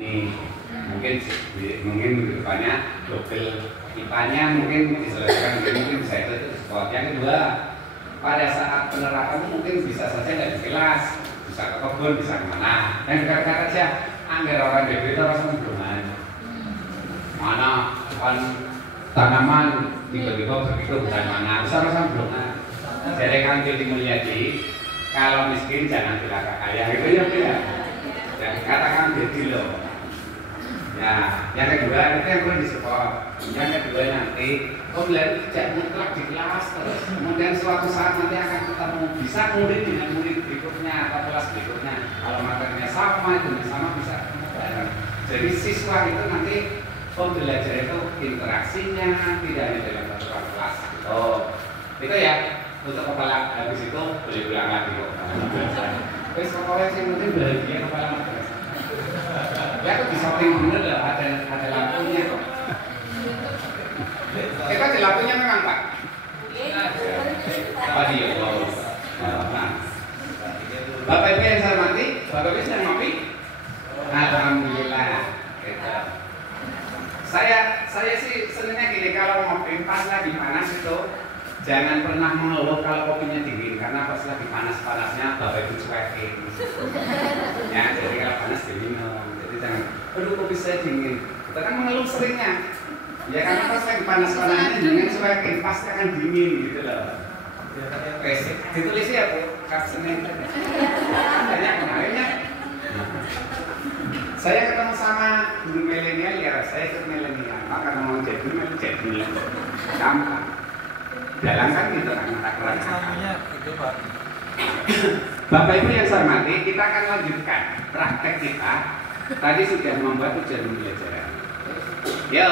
mungkin depannya double IPA-nya mungkin diselesaikan, mungkin bisa itu sport. Yang kedua, pada saat penerapan mungkin bisa saja nggak di kelas, bisa ke kebun, bisa kemana. Yang dekat-dekat aja, anggar orang DB itu langsung hubungan. Mana kan tanaman tiba-tiba begitu bukan mana, bisa langsung hubungan. Jadi kan jadi mulyadi, kalau miskin jangan bilang kaya, gitu ya. Dan katakan jadi loh. Ya, yang kedua itu yang perlu disupport. Yang kedua nanti pembelajaran tidak mutlak di kelas terus. Kemudian suatu saat nanti akan ketemu, bisa murid dengan murid berikutnya atau kelas berikutnya. Kalau materinya sama, itu sama bisa bareng. Jadi siswa itu nanti pembelajaran itu interaksinya tidak hanya dalam satu kelas. Oh, itu ya untuk kepala habis itu boleh pulang lagi kok. Terus pokoknya yang penting bahagia kepala madrasah. Ya aku bisa bener loh, ada lampunya kok. Kita ada lampunya memang Pak. Apa dia? Nah, Bapak Ibu yang saya hormati, Bapak Ibu sedang ngopi? Alhamdulillah. Gitu. Saya sih sebenarnya gini, kalau ngopi pas lagi panas itu jangan pernah mengeluh kalau kopinya dingin, karena pas lagi panas-panasnya Bapak Ibu cuekin. Ya, jadi kalau panas diminum. Jangan, aduh kopi saya dingin. Kita kan mengeluh seringnya. Ya karena pas lagi panas-panasnya dingin cuekin, pasti akan dingin gitu loh. Ditulis ya Bu, kapsennya. Banyak menariknya. Saya ketemu sama guru milenial ya, saya ikut milenial. Karena mau jadi gampang. Jalan kan gitu kan kata-kata. Bapak Ibu yang saya hormati, kita akan lanjutkan praktek kita. Tadi sudah membuat tujuan pembelajaran. Yo,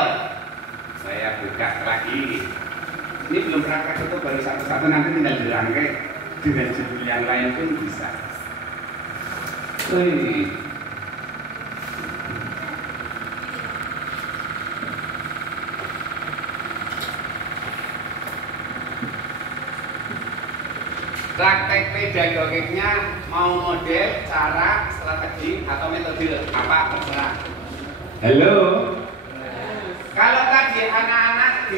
saya buka lagi. Ini belum praktek itu baru satu-satu, nanti tinggal dirangkai dengan judul yang lain pun bisa. Praktek pedagogiknya mau model, cara, strategi, atau metode apa terserah. Halo. Kalau tadi anak-anak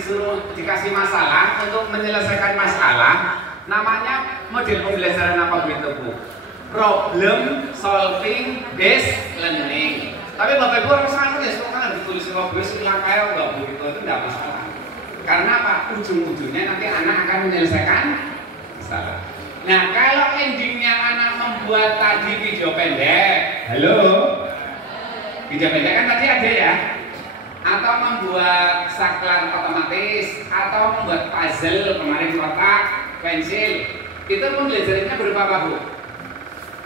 dikasih masalah untuk menyelesaikan masalah, namanya model pembelajaran apa gitu Bu? Problem solving based learning. Tapi Bapak Ibu harus ngerti ya, kan ditulis robus hilang kayak nggak Bu, itu tidak masalah. Karena apa? Ujung-ujungnya nanti anak akan menyelesaikan masalah. Nah, kalau endingnya anak membuat tadi video pendek, halo, video pendek kan tadi ada ya, atau membuat saklar otomatis, atau membuat puzzle kemarin kotak, pensil, itu pembelajarannya berupa apa Bu?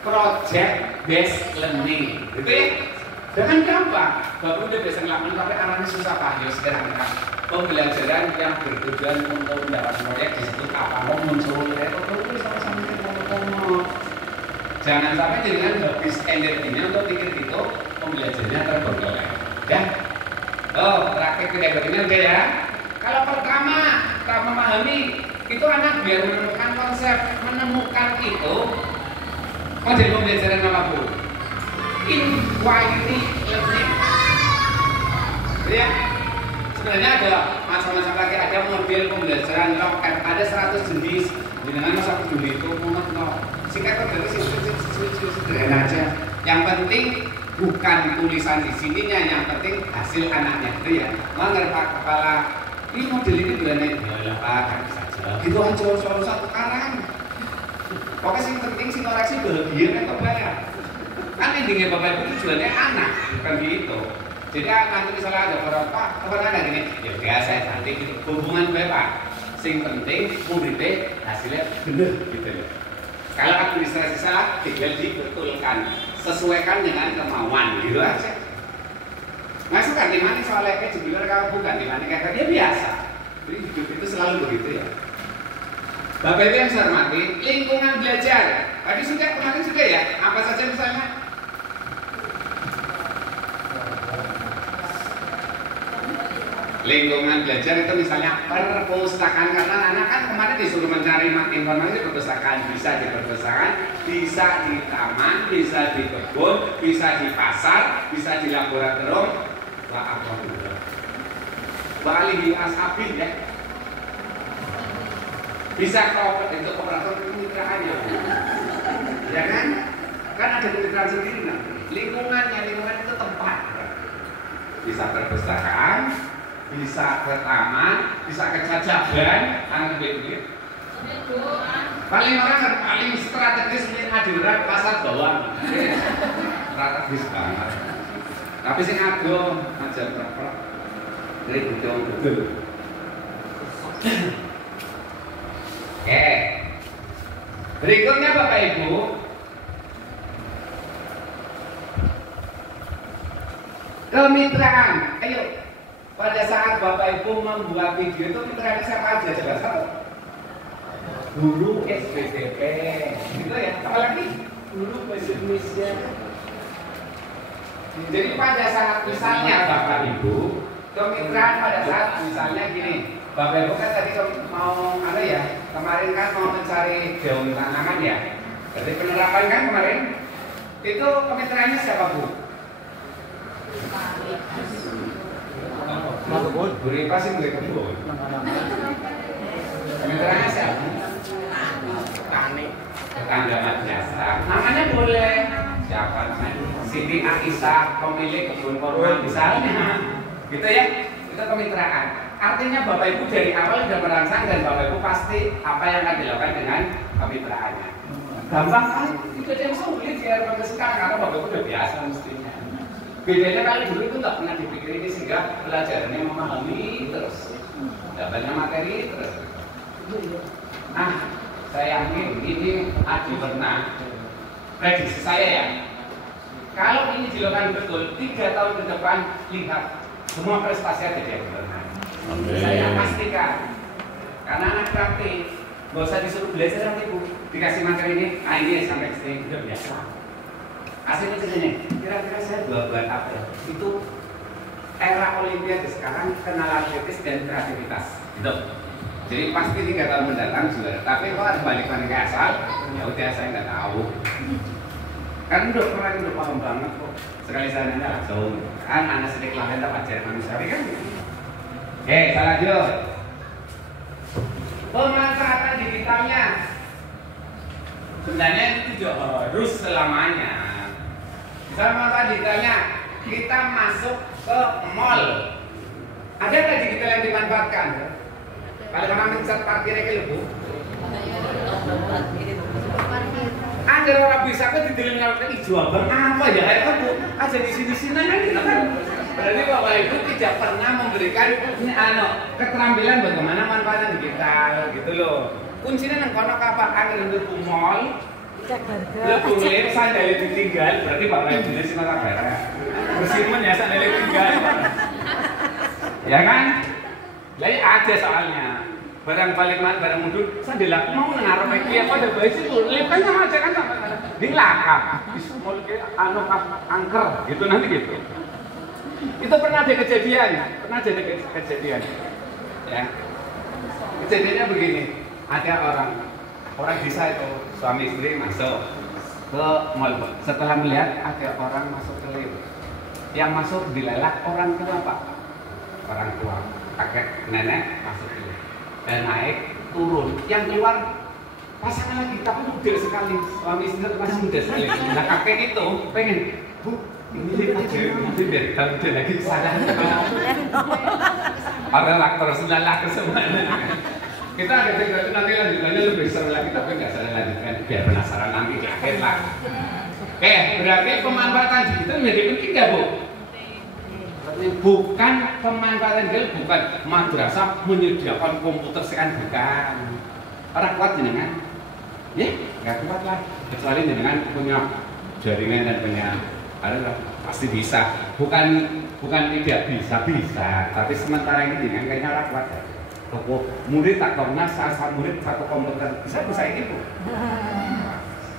Project based learning, gitu ya? Dengan gampang, Bapak udah bisa ngelakuin tapi arahnya susah Pak. Yuk sekarang kita pembelajaran yang bertujuan untuk mendapat proyek disebut apa? Mau muncul jangan sampai dengan habis energinya untuk pikir itu pembelajarannya terbengkalai. Ya, praktek pedagoginya udah ya. Kalau pertama kita memahami itu anak biar menemukan konsep, menemukan itu model pembelajaran apa Bu? Inquiry learning. Ya, sebenarnya ada macam-macam lagi, ada model pembelajaran loket, ada 100 jenis. Dengan satu juli itu menurut singkat dari sederhana aja. Yang penting bukan tulisan di sininya, yang penting hasil anaknya itu ya. Mengerti kepala ini model ini berani ya kan saja. Gitu aja soal satu karang. Pokoknya yang penting si koreksi bahagia kan kebayang. Kan intinya Bapak Ibu tujuannya anak, bukan gitu. Jadi nanti misalnya ada beberapa ada gini, ya biasa nanti gitu. Hubungan Bapak. Yang penting muridnya hasilnya benar gitu loh. Kalau administrasi salah, tinggal dibetulkan, sesuaikan dengan kemauan gitu aja. Masuk ganti mana soalnya jebule kalau bukan ganti mana kayak dia biasa. Jadi hidup itu selalu begitu ya. Bapak Ibu yang saya hormati, lingkungan belajar. Tadi sudah kemarin sudah ya. Apa saja misalnya? Lingkungan belajar itu misalnya perpustakaan, karena anak kan kemarin disuruh mencari informasi di perpustakaan, bisa di perpustakaan, bisa di taman, bisa di kebun, bisa di pasar, bisa di laboratorium. Wa alihi ashabi ya. Bisa itu kooperator kemitraannya. Ya kan? Kan ada kemitraan sendiri nah. Lingkungan itu tempat. Bisa perpustakaan, bisa ke taman, bisa ke jajaban, anak begitu. Paling orang kan paling strategis ini Madura pasar bawang. Strategis banget. Tapi sing ado aja berapa. Dari betul. Berikutnya Bapak Ibu, kemitraan. Ayo, pada saat Bapak Ibu membuat video itu mitranya siapa aja? Coba satu. Guru SPDP, gitu ya. Apalagi guru bahasa Indonesia. Jadi pada saat misalnya Bapak Ibu, kemitraan pada saat misalnya gini, Bapak Ibu kan tadi mau apa ya? Kemarin kan mau mencari daun tanaman ya. Jadi penerapan kan kemarin itu kemitraannya siapa Bu? Buri pasti mulai kebun. Kemitraannya siapa? Tani. Tetangga madrasah. Namanya boleh. Siapa namanya? Siti Aisyah, pemilik kebun kurma misalnya. Gitu ya. Itu kemitraan. Artinya Bapak Ibu dari awal sudah merancang dan Bapak Ibu pasti apa yang akan dilakukan dengan kemitraannya. Gampang kan? Itu yang sulit ya sekarang karena Bapak Ibu sudah biasa mestinya. Bedanya kalau dulu itu nggak pernah dipikir ini sehingga pelajarannya memahami terus, dapatnya materi terus. Saya yakin ini Adi pernah prediksi saya ya. Kalau ini dilakukan betul, 3 tahun ke depan lihat semua prestasi ada di benar. Saya pastikan, karena anak praktik, nggak usah disuruh belajar nanti Bu, dikasih materi ini sampai ke sini udah biasa. Hasilnya sini, kira-kira saya buat apa ya? Itu era Olimpiade sekarang kenal atletis dan kreativitas, gitu. Jadi pasti 3 tahun mendatang sudah. Tapi kalau balik ke asal, ya udah saya nggak tahu. Kan udah paham banget kok. Sekali saya nanya langsung, kan anak sedikit lah yang ajaran manusiawi kan? Saya lanjut. Pemanfaatan digitalnya sebenarnya itu tidak harus selamanya. Pemanfaatan digitalnya, kita masuk ke mall. Ada nggak digital yang dimanfaatkan? Kalau orang mencet parkirnya ke Bu? Ada orang bisa kan didengar lagi jual apa ya? Itu Bu, ada di sini-sini aja gitu kan. Berarti Bapak Ibu tidak pernah memberikan keterampilan bagaimana manfaatnya digital gitu loh. Kuncinya nang kono kapan angin untuk mall. Lebih lihat sandalnya ditinggal, berarti Bapak Ibu di sini barang. Bersimen ya sandalnya ditinggal. Ya kan? Jadi ada soalnya. Barang balik barang mundur, sandal mau ngaruh iki apa ada bae sih lepan sama aja kan sama. Di lakap. Mall ke angker gitu nanti gitu. Itu pernah ada kejadian, ya. Kejadiannya begini, ada orang desa itu suami istri masuk ke mall. Setelah melihat ada orang masuk ke lift, yang masuk dilalak orang tua Pak, orang tua, kakek nenek masuk ke lift dan naik turun, yang keluar pasangan lagi tapi muda sekali, suami istri masih muda sekali. Nah kakek itu pengen Bu, ini lihat aja, nanti dari tahun lagi salah. Orang lak terus lalak semuanya. Kita ada cerita nanti lanjutannya lebih seru lagi, tapi nggak saya lanjutkan biar penasaran nanti di akhir lah. Berarti pemanfaatan digital menjadi penting nggak Bu? Bukan pemanfaatan digital, bukan madrasah menyediakan komputer sekian bukan. Orang kuat jenengan? Ya, nggak kuat lah. Kecuali jenengan punya jaringan dan punya pasti bisa. Bukan tidak bisa, tapi sementara ini dengan kayaknya orang kuat ya. Murid tak pernah saat murid satu komputer bisa ini Bu.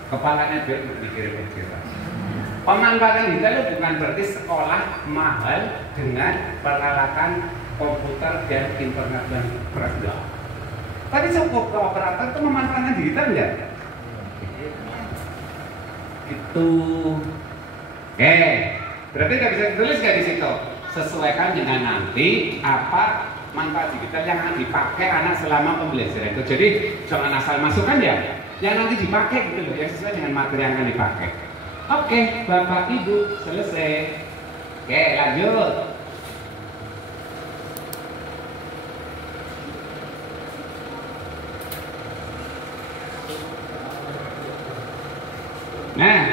Kepalanya biar mikir-mikir. Pemanfaatan digital bukan berarti sekolah mahal dengan peralatan komputer dan internet dan bergerak. Tadi cukup ke operator itu memanfaatkan digital enggak? Itu. Berarti nggak bisa ditulis nggak di situ? Sesuaikan dengan nanti apa manfaat digital yang akan dipakai anak selama pembelajaran itu. Jadi jangan asal masukkan ya, yang nanti dipakai gitu loh, yang sesuai dengan materi yang akan dipakai. Oke, Bapak Ibu selesai. Oke, lanjut. Nah,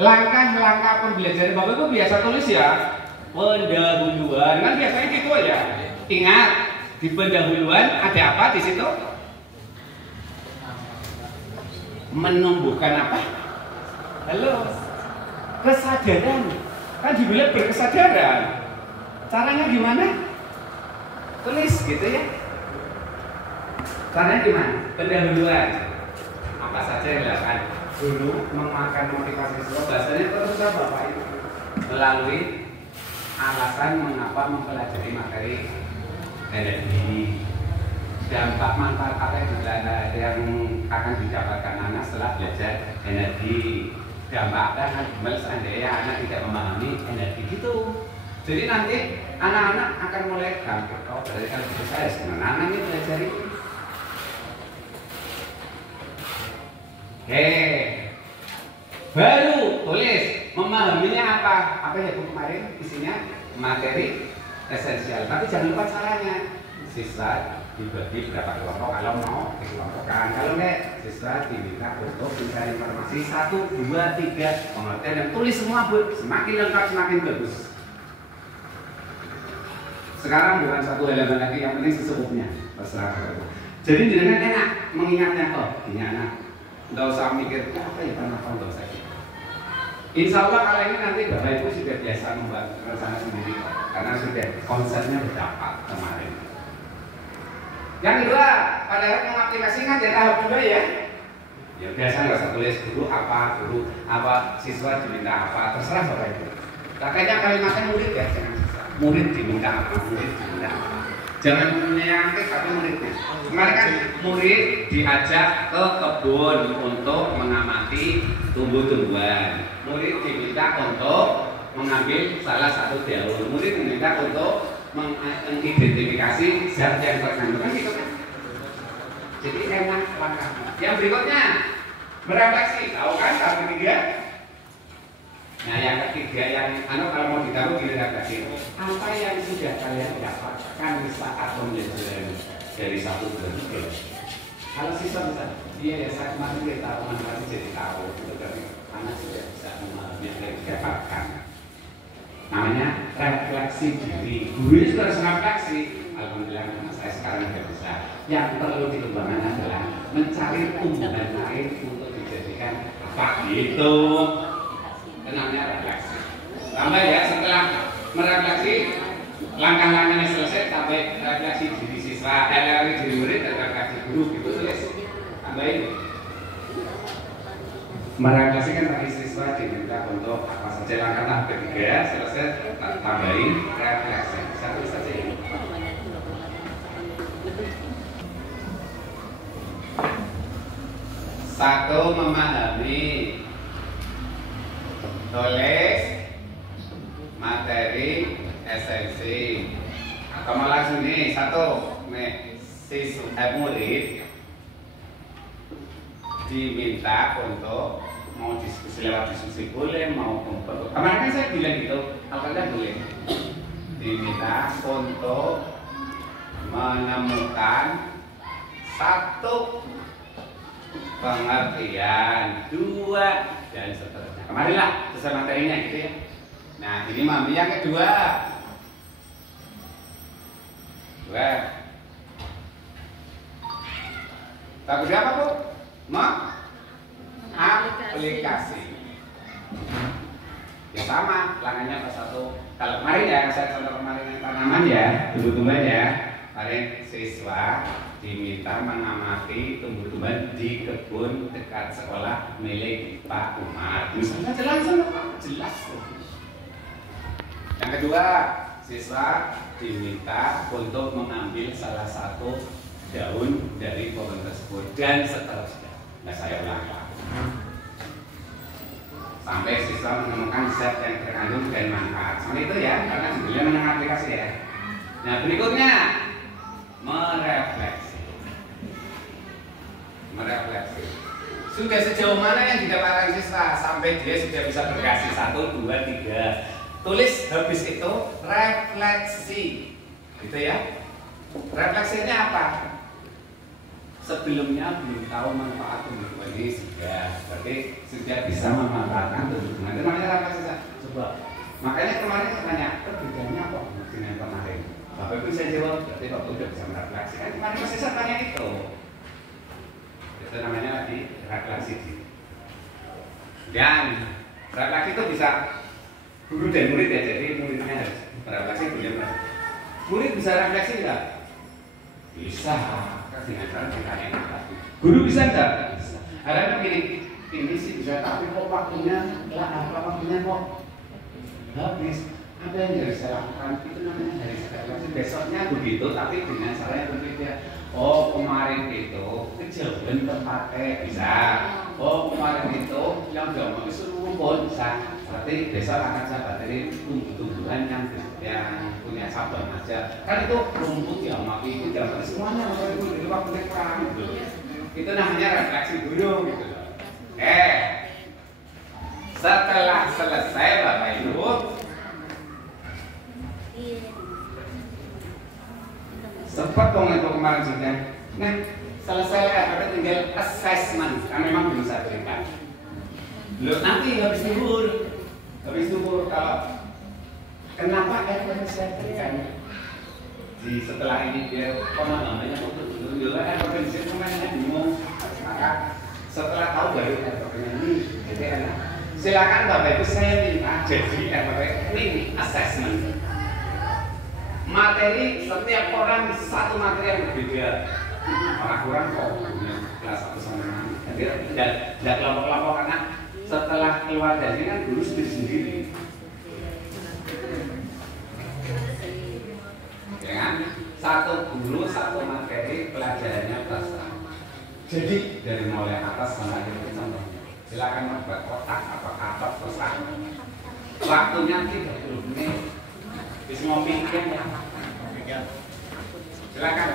langkah-langkah pembelajaran Bapak Ibu biasa tulis ya. Pendahuluan, kan biasanya gitu aja. Ingat, di pendahuluan ada apa di situ? Menumbuhkan apa? Halo, kesadaran. Kan dibilang berkesadaran. Caranya gimana? Tulis gitu ya. Caranya gimana? Pendahuluan. Apa saja yang dilakukan? Dulu menguatkan motivasi siswa. Bahasanya terus Bapak Ibu melalui alasan mengapa mempelajari materi energi, dampak manfaat apa yang akan didapatkan anak setelah belajar energi, dampak apa yang akan timbul seandainya anak tidak memahami energi gitu. Jadi nanti anak-anak akan mulai gampang. Oh, berarti kalau gitu saya sebenarnya ini belajar ini. Baru tulis memahaminya apa ya Bu kemarin isinya materi esensial. Tapi jangan lupa caranya. Siswa dibagi berapa kelompok kalau mau dikelompokkan. Kalau enggak siswa diminta untuk mencari informasi 1, 2, 3 pengertian dan tulis semua Bu. Semakin lengkap semakin bagus. Sekarang bukan satu halaman lagi, yang penting sesungguhnya. Terserah. Jadi dengan enak mengingatnya ini anak. Nggak usah mikir apa ya apa nggak usah. Insya Allah kali ini nanti Bapak Ibu sudah biasa membuat rencana sendiri karena sudah konsepnya berdapat kemarin. Yang kedua, pada saat mengaplikasikan ya tahap 2 ya. Ya biasa nggak usah tulis dulu apa siswa diminta apa terserah Bapak Ibu. Makanya kalimatnya murid ya, jangan siswa. Murid diminta apa, murid diminta apa. Jangan menyangkut tapi muridnya. Kemarin kan murid diajak ke kebun untuk mengamati tumbuh-tumbuhan. Murid diminta untuk mengambil salah satu daun. Murid diminta untuk mengidentifikasi zat yang terkandung kan gitu kan. Jadi enak langkahnya. Yang berikutnya merefleksi. Tahu kan tahap ketiga? Nah yang ketiga yang kalau mau ditaruh di refleksi. Apa yang sudah kalian dapatkan saat pembelajaran dari 1 bulan itu? Kalau siswa bisa, dia ya saya kemarin dia tahu manfaatnya jadi tahu. Itu dari anak sudah bisa memahami yang didapatkan. Namanya refleksi diri. Guru sudah harus refleksi. Alhamdulillah saya sekarang sudah bisa. Yang perlu dikembangkan adalah mencari tumbuhan lain untuk dijadikan apa gitu. Namanya refleksi. Tambah ya setelah merefleksi langkah-langkahnya selesai sampai refleksi diri siswa, diri murid dan refleksi guru gitu selesai. Tambahin. Merefleksikan tadi siswa diminta untuk apa saja langkah tahap ketiga selesai tambahin refleksi. Satu saja ya. Satu memahami. Tulis materi esensi. Atau mau langsung nih satu murid diminta untuk mau diskusi lewat diskusi boleh, mau kumpul. Kemarin kan saya bilang gitu, alhamdulillah boleh. Diminta untuk menemukan 1 pengertian, 2 dan seterusnya. Kemarin lah sesuai materinya gitu ya. Nah ini mami yang kedua. Tapi apa Bu? Aplikasi. Ya sama, langkahnya pas 1. Kalau kemarin ya, saya contoh kemarin yang tanaman ya, tumbuh-tumbuhan ya. Kemarin siswa diminta mengamati tumbuh-tumbuhan di kebun dekat sekolah milik Pak Umar. Misalnya jelas. Yang kedua, siswa diminta untuk mengambil salah satu daun dari pohon tersebut dan seterusnya. Nah, saya ulang lagi. Sampai siswa menemukan zat yang terkandung dan manfaat. Seperti itu ya, karena judulnya menang aplikasi ya. Nah, berikutnya merefleksi. Merefleksi. Sudah sejauh mana yang didapatkan siswa sampai dia sudah bisa berkreasi 1, 2, 3. Tulis habis itu refleksi. Gitu ya. Refleksinya apa? Sebelumnya belum tahu manfaat tumbuhan ini sudah, berarti sudah bisa memanfaatkan tumbuhan. Itu namanya refleksi. Coba. Makanya kemarin saya tanya, perbedaannya apa dengan kemarin? Bapak Ibu saya jawab, berarti Bapak udah bisa merefleksi. Kan kemarin masih saya tanya itu. Itu namanya lagi refleksi. Dan refleksi itu bisa guru dan murid ya, jadi muridnya harus berefleksi, murid bisa refleksi enggak? Bisa. Dengan cara ditanya tadi. Guru bisa enggak? Bisa. Harapnya ini sih bisa, tapi kok waktunya kok habis. Apa yang harus saya lakukan? Itu namanya dari refleksi. Besoknya begitu, tapi dengan cara yang berbeda. Oh, kemarin itu kejauhan terpakai bisa. Oh, kemarin itu yang gampang disuruh ngumpul bisa. Berarti besok akan saya bateri tumbuh-tumbuhan yang punya cabang aja. Kan itu rumput yang mati itu gambar semuanya Bapak Ibu dari waktu dekat gitu. Itu namanya refleksi guru gitu loh. Setelah selesai Bapak Ibu, sempat dong itu kemarin sudah. Nah, selesai apa tinggal assessment. Kan memang belum saya berikan. Belum nanti habis libur kalau kenapa RPT saya berikan di setelah ini dia namanya untuk dulu kan provinsi namanya bingung. Maka setelah tahu baru RPT ini jadi enak. Silakan Bapak Ibu saya minta jadi RPT ini assessment. Materi setiap orang satu materi yang berbeda. Orang kok punya kelas 1 sampai 6. Jadi tidak kelompok-kelompok karena setelah keluar dari kan guru sendiri. Ya kan? Satu guru, satu materi, pelajarannya plus. Jadi dari mulai atas sampai akhir contohnya. Silakan membuat kotak atau kapak terserah. Waktunya 30 menit. Bisa ngopi ya. Silakan.